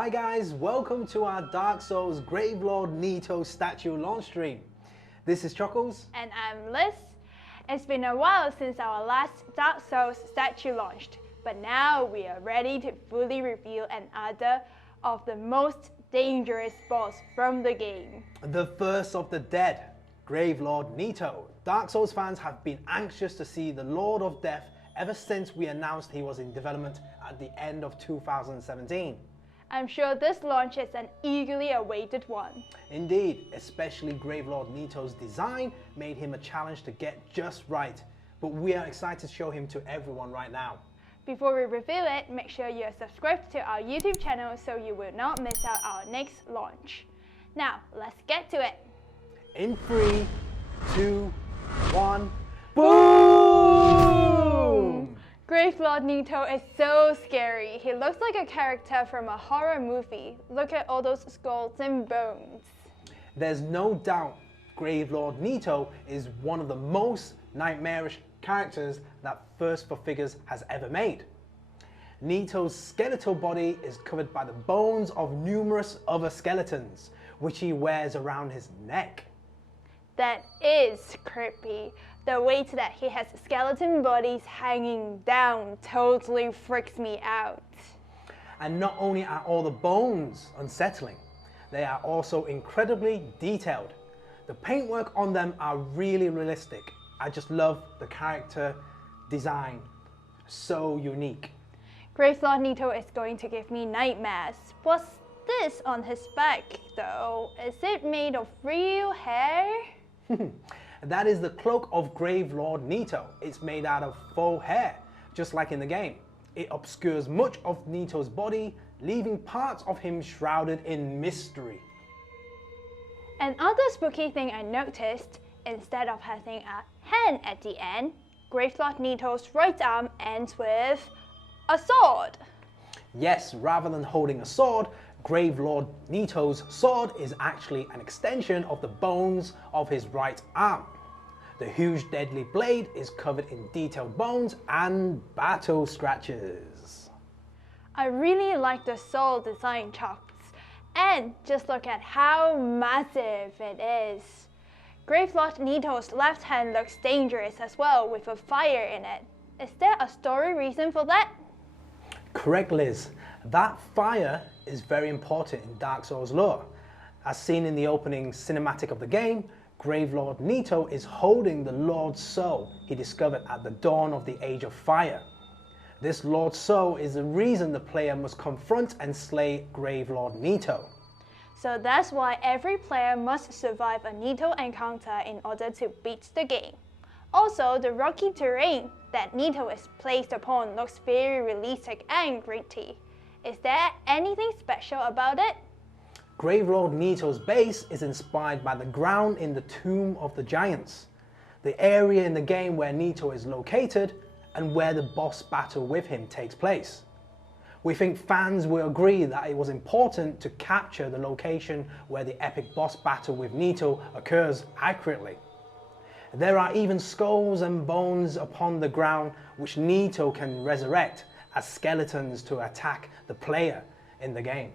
Hi guys, welcome to our Dark Souls Gravelord Nito statue launch stream. This is Chuckles. And I'm Liz. It's been a while since our last Dark Souls statue launched, but now we are ready to fully reveal another of the most dangerous boss from the game. The first of the dead, Gravelord Nito. Dark Souls fans have been anxious to see the Lord of Death ever since we announced he was in development at the end of 2017. I'm sure this launch is an eagerly awaited one. Indeed, especially Gravelord Nito's design made him a challenge to get just right, but we are excited to show him to everyone right now. Before we reveal it, make sure you are subscribed to our YouTube channel so you will not miss out our next launch. Now, let's get to it. In 3, 2, 1, boom! Gravelord Nito is so scary. He looks like a character from a horror movie. Look at all those skulls and bones. There's no doubt Gravelord Nito is one of the most nightmarish characters that First for Figures has ever made. Nito's skeletal body is covered by the bones of numerous other skeletons, which he wears around his neck. That is creepy. The weight that he has skeleton bodies hanging down totally freaks me out. And not only are all the bones unsettling, they are also incredibly detailed. The paintwork on them are really realistic. I just love the character design, so unique. Gravelord Nito is going to give me nightmares. What's this on his back though? Is it made of real hair? That is the cloak of Gravelord Nito. It's made out of faux hair, just like in the game. It obscures much of Nito's body, leaving parts of him shrouded in mystery. Another spooky thing I noticed, instead of having a hand at the end, Gravelord Nito's right arm ends with a sword. Yes, rather than holding a sword, Gravelord Nito's sword is actually an extension of the bones of his right arm. The huge deadly blade is covered in detailed bones and battle scratches. I really like the sword design, Chucks. And just look at how massive it is. Gravelord Nito's left hand looks dangerous as well with a fire in it. Is there a story reason for that? Correct, Liz. That fire is very important in Dark Souls lore. As seen in the opening cinematic of the game, Gravelord Nito is holding the Lord's Soul he discovered at the dawn of the Age of Fire. This Lord's Soul is the reason the player must confront and slay Gravelord Nito. So that's why every player must survive a Nito encounter in order to beat the game. Also, the rocky terrain that Nito is placed upon looks very realistic and gritty. Is there anything special about it? Gravelord Nito's base is inspired by the ground in the Tomb of the Giants, the area in the game where Nito is located and where the boss battle with him takes place. We think fans will agree that it was important to capture the location where the epic boss battle with Nito occurs accurately. There are even skulls and bones upon the ground which Nito can resurrect as skeletons to attack the player in the game.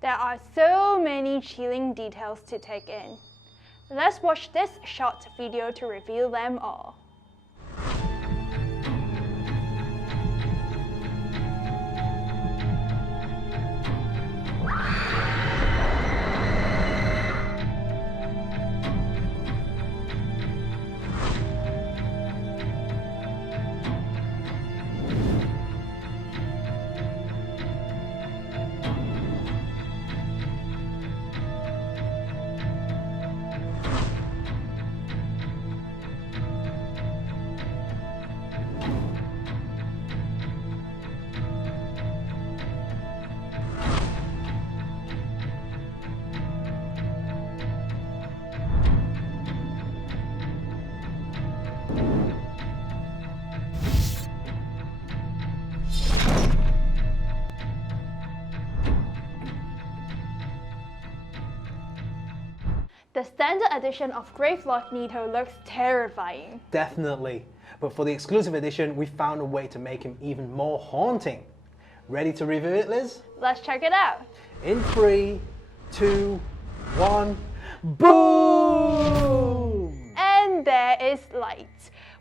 There are so many chilling details to take in. Let's watch this short video to reveal them all. The standard edition of Gravelord Nito looks terrifying. Definitely, but for the exclusive edition, we found a way to make him even more haunting. Ready to review it, Liz? Let's check it out. In 3, 2, 1, boom! And there is light.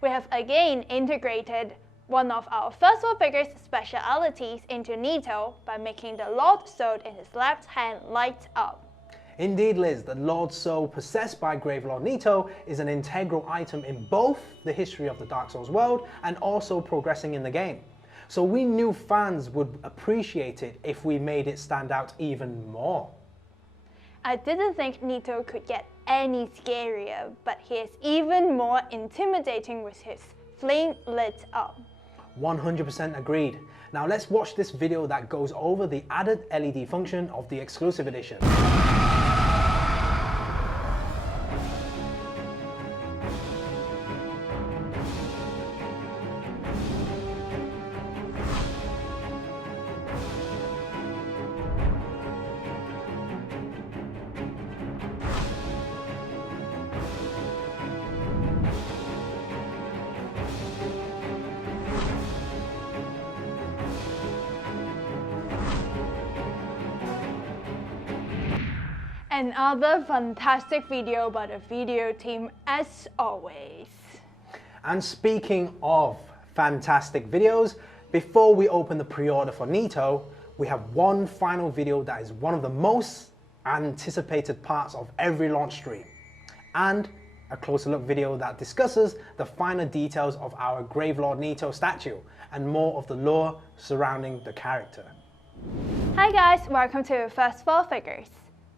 We have again integrated one of our First World Figures specialities into Nito by making the Lord Sword in his left hand light up. Indeed, Liz, the Lord Soul possessed by Gravelord Nito is an integral item in both the history of the Dark Souls world and also progressing in the game. So we knew fans would appreciate it if we made it stand out even more. I didn't think Nito could get any scarier, but he is even more intimidating with his flame lit up. 100% agreed. Now let's watch this video that goes over the added LED function of the exclusive edition. Another fantastic video by the video team as always. And speaking of fantastic videos, before we open the pre-order for Nito, we have one final video that is one of the most anticipated parts of every launch stream, and a closer look video that discusses the finer details of our Gravelord Nito statue and more of the lore surrounding the character. Hi guys, welcome to First World Figures.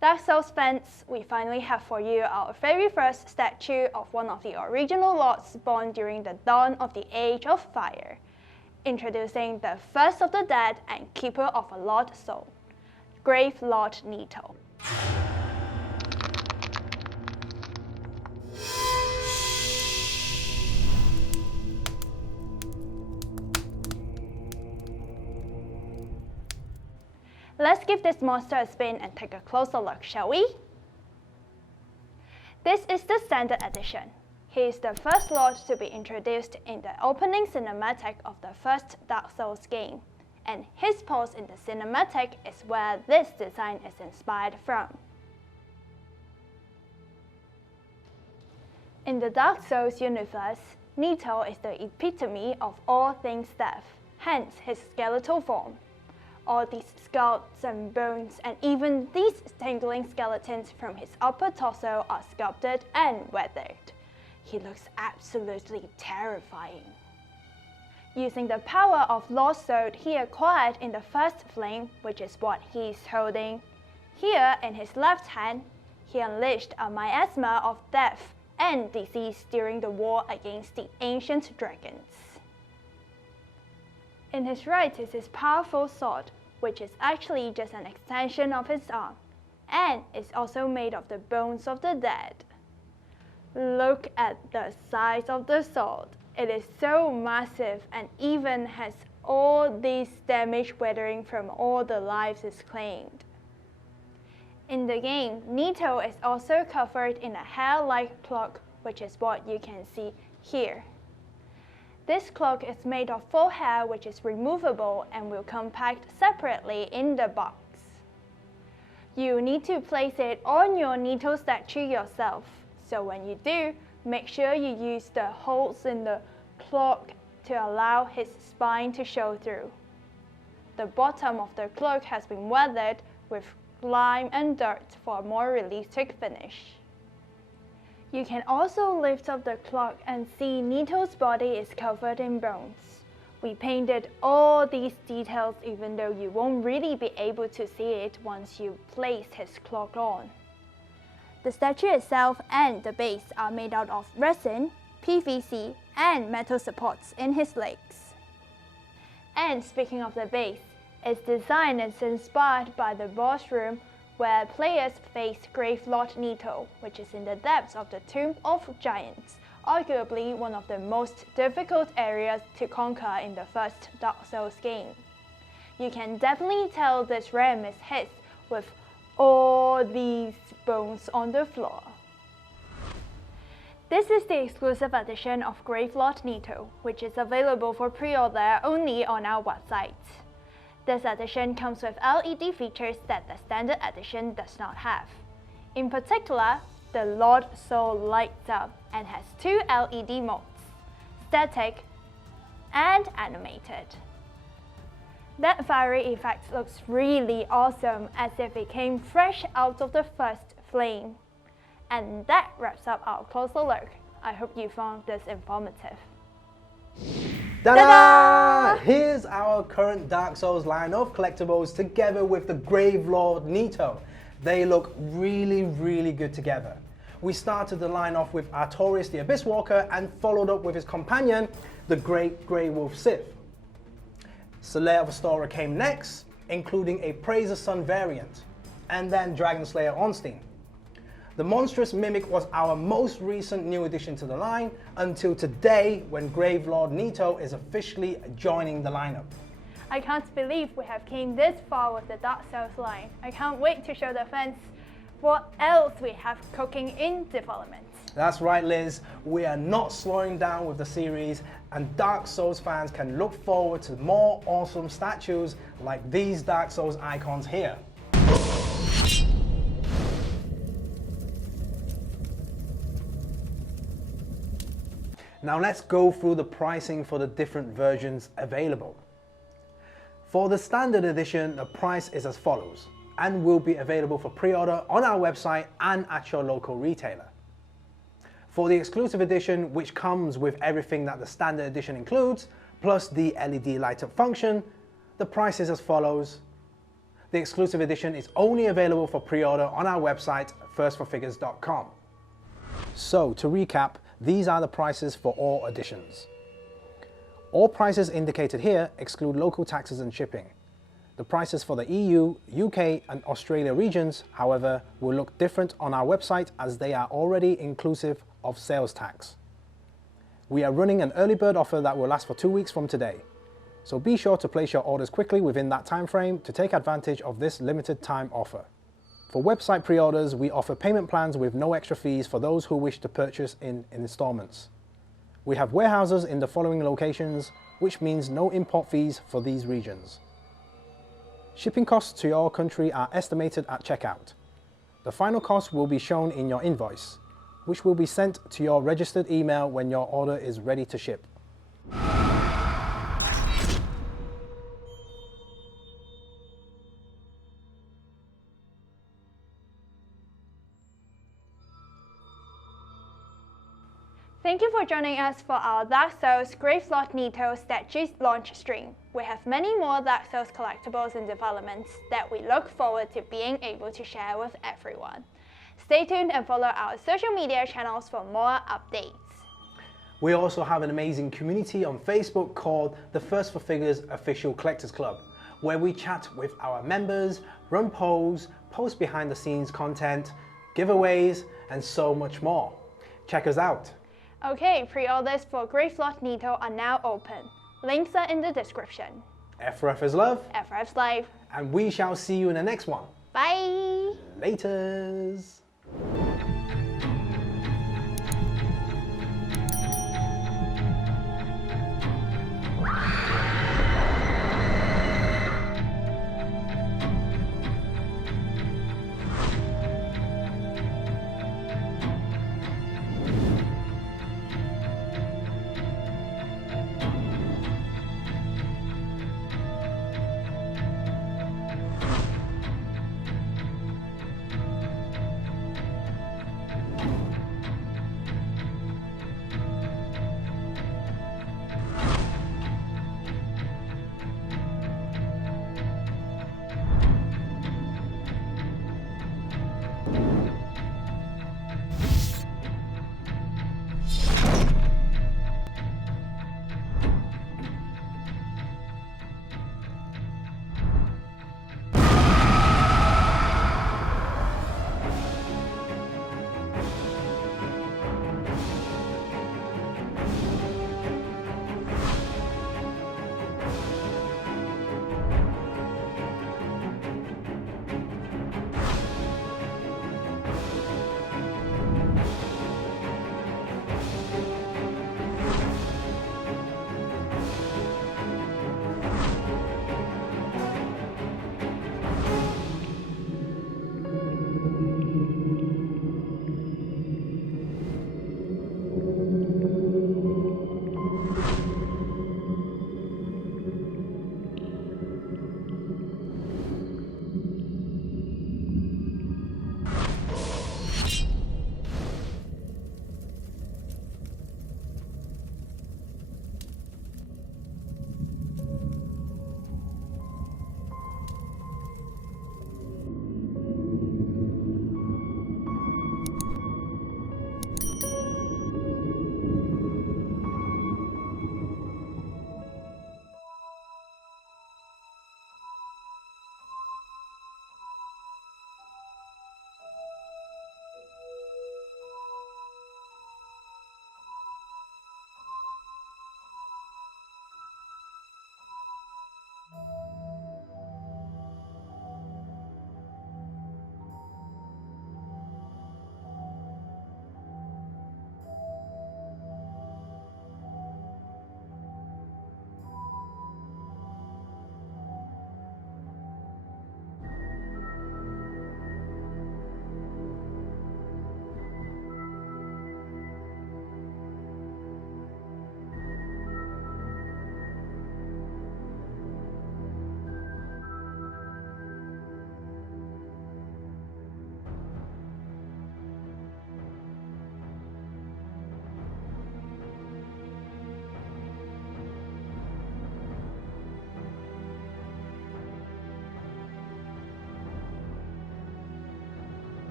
Dark Souls fans, we finally have for you our very first statue of one of the original lords born during the dawn of the Age of Fire. Introducing the first of the dead and keeper of a Lord Soul, Gravelord Nito. Let's give this monster a spin and take a closer look, shall we? This is the Standard Edition. He is the first Lord to be introduced in the opening cinematic of the first Dark Souls game, and his pose in the cinematic is where this design is inspired from. In the Dark Souls universe, Nito is the epitome of all things death, hence his skeletal form. All these skulls and bones and even these tingling skeletons from his upper torso are sculpted and weathered. He looks absolutely terrifying. Using the power of Lord Sword he acquired in the first flame, which is what he is holding, here in his left hand, he unleashed a miasma of death and disease during the war against the ancient dragons. In his right is his powerful sword, which is actually just an extension of his arm, and is also made of the bones of the dead. Look at the size of the sword. It is so massive and even has all these damage weathering from all the lives it's claimed. In the game, Nito is also covered in a hair-like cloak, which is what you can see here. This cloak is made of full hair which is removable and will come packed separately in the box. You need to place it on your Nito statue yourself, so when you do, make sure you use the holes in the cloak to allow his spine to show through. The bottom of the cloak has been weathered with lime and dirt for a more realistic finish. You can also lift up the cloak and see Nito's body is covered in bones. We painted all these details even though you won't really be able to see it once you place his cloak on. The statue itself and the base are made out of resin, PVC, and metal supports in his legs. And speaking of the base, its design is inspired by the boss room where players face Gravelord Nito, which is in the depths of the Tomb of Giants, arguably one of the most difficult areas to conquer in the first Dark Souls game. You can definitely tell this realm is his with all these bones on the floor. This is the exclusive edition of Gravelord Nito, which is available for pre-order only on our website. This edition comes with LED features that the standard edition does not have. In particular, the Lord Soul lights up and has two LED modes, static and animated. That fiery effect looks really awesome, as if it came fresh out of the first flame. And that wraps up our closer look. I hope you found this informative. Ta-da! Here's our current Dark Souls line of collectibles together with the Gravelord Nito. They look really, really good together. We started the line off with Artorias the Abyss Walker and followed up with his companion, the Great Grey Wolf Sith. Slayer of Astora came next, including a Praise the Sun variant, and then Dragon Slayer Ornstein. The Monstrous Mimic was our most recent new addition to the line, until today when Gravelord Nito is officially joining the lineup. I can't believe we have came this far with the Dark Souls line. I can't wait to show the fans what else we have cooking in development. That's right, Liz. We are not slowing down with the series, and Dark Souls fans can look forward to more awesome statues like these Dark Souls icons here. Now let's go through the pricing for the different versions available. For the standard edition, the price is as follows, and will be available for pre-order on our website and at your local retailer. For the exclusive edition, which comes with everything that the standard edition includes, plus the LED light up function, the price is as follows. The exclusive edition is only available for pre-order on our website, firstforfigures.com. So to recap, these are the prices for all editions. All prices indicated here exclude local taxes and shipping. The prices for the EU, UK and Australia regions, however, will look different on our website as they are already inclusive of sales tax. We are running an early bird offer that will last for 2 weeks from today. So be sure to place your orders quickly within that time frame to take advantage of this limited time offer. For website pre-orders, we offer payment plans with no extra fees for those who wish to purchase in installments. We have warehouses in the following locations, which means no import fees for these regions. Shipping costs to your country are estimated at checkout. The final cost will be shown in your invoice, which will be sent to your registered email when your order is ready to ship. Thank you for joining us for our Dark Souls Gravelord Nito Statues launch stream. We have many more Dark Souls collectibles in development that we look forward to being able to share with everyone. Stay tuned and follow our social media channels for more updates. We also have an amazing community on Facebook called the First for Figures Official Collectors Club, where we chat with our members, run polls, post behind the scenes content, giveaways, and so much more. Check us out. Okay, pre-orders for Gravelord Nito are now open. Links are in the description. FRF is love. FRF's life. And we shall see you in the next one. Bye! Laters.